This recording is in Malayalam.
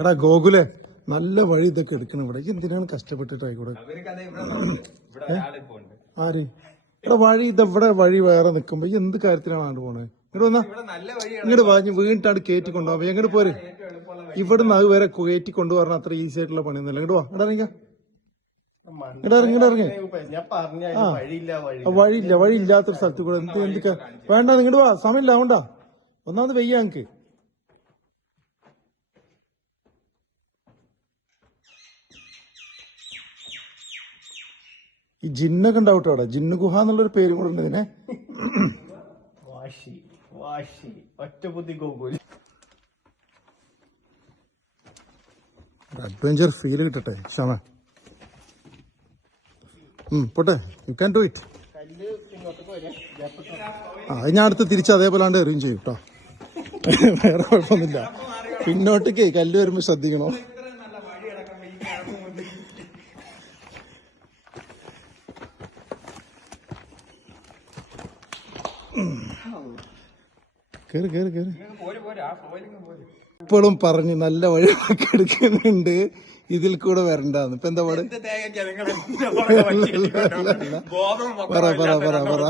എടാ ഗോകുലെ നല്ല വഴി ഇതൊക്കെ എടുക്കണം ഇവിടെ. എന്തിനാണ് കഷ്ടപ്പെട്ടിട്ടായിക്കൂടെ? ആര് എടാ വഴി ഇതെവിടെ വഴി വേറെ നിക്കുമ്പോ എന്ത് കാര്യത്തിനാണ് ആണ്ട് പോണേ? ഇങ്ങോട്ട് വന്നാ ഇങ്ങോട്ട് വാങ്ങി വീണിട്ടാണ് കയറ്റി കൊണ്ടുപോകാം. എങ്ങോട്ട് പോര്? ഇവിടുന്ന് അത് വരെ കയറ്റി കൊണ്ടുപോകാൻ അത്ര ഈസി ആയിട്ടുള്ള പണിയൊന്നുമില്ല. ഇങ്ങോട്ട് വാ, ഇവിടെ ഇറങ്ങിയ ഇറങ്ങി വഴിയില്ല. വഴി ഇല്ലാത്തൊരു സ്ഥലത്ത് കൂടെ എന്തൊക്കെ വേണ്ട. നിങ്ങോട്ട് വാ, സമയമില്ല. അതുകൊണ്ടാ ഒന്നാമത് വെയ്യ ഞങ്ങക്ക്. ഈ ജിന്നൊക്കെ ഉണ്ടാവട്ടെ അവിടെ. ജിന്നു ഗുഹ എന്നുള്ളൊരു പേരും കൂടെ ഉണ്ട് ഇതിനെ. അഡ്വഞ്ചർ ഫീല് കിട്ടട്ടെ ക്ഷമ. പോട്ടെ, യു ക്യാൻ ഡു ഇറ്റ്. ഞാൻ അടുത്ത് തിരിച്ച് അതേപോലെ എറിയും ചെയ്യും കേട്ടോ. വേറെ കുഴപ്പമൊന്നുമില്ല. പിന്നോട്ടേക്ക് കല്ല് വരുമ്പോ ശ്രദ്ധിക്കണോ. കേറി കേറി കേറി. ഇപ്പോഴും പറഞ്ഞ് നല്ല വഴിയൊക്കെ എടുക്കുന്നുണ്ട്, ഇതിൽ കൂടെ വരണ്ടാന്ന്. ഇപ്പൊ എന്താ പാട്? പറ പറ പറ പറ